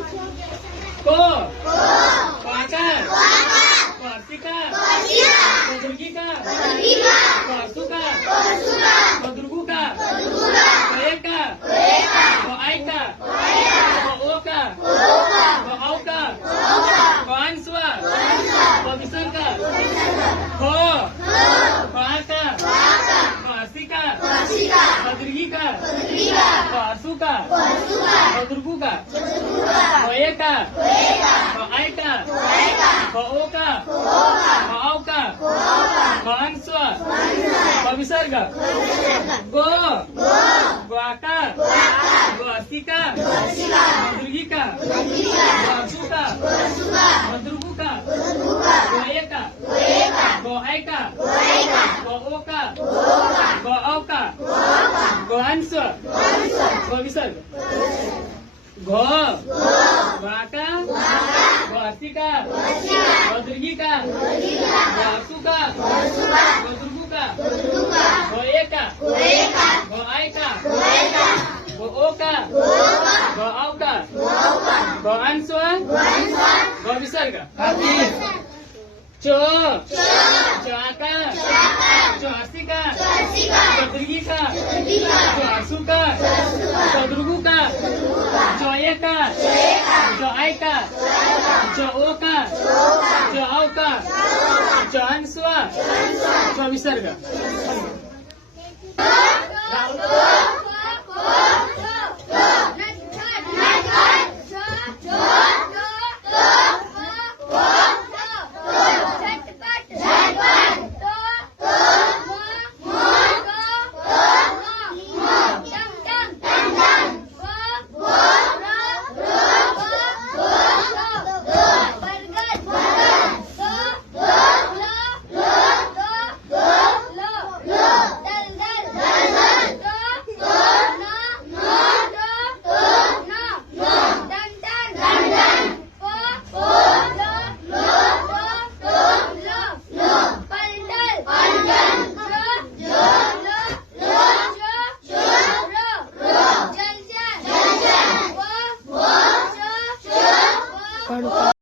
को क्वाकार क्वार्तिका क्वादृगिका क्वार्सुका क्वादृगुका क्वयका क्वाइका क्वओका क्वऔका क्वांस्वा क्वविसर्गा क्व क्वाका क्वार्सिका क्वादृगिका क्वार्सुका क्वादृगुका क्वयका क्वाइका क्वओका क्वऔका क्वांस्वा क्वविसर्ग गो ग्वाका ग्वासिका क्वादृगिका क्वार्सुका क्वादृगुका क्वयका क्वआइका क्वओका क्वऔका क्वांस्वा क्वविसर्ग घ ग्वाका ग्वासिका क्वादृगिका क्वार्सुका क्वादृगुका क्वयका क्वआइका क्वओका क्वऔका क्वांस्वा क्वविसर्ग चो चाका चासिका क्वादृगिका क्वार्सुका क्वादृगुका चौयका चौआइका चौओका चौऔका चौंस्वा क्वविसर्ग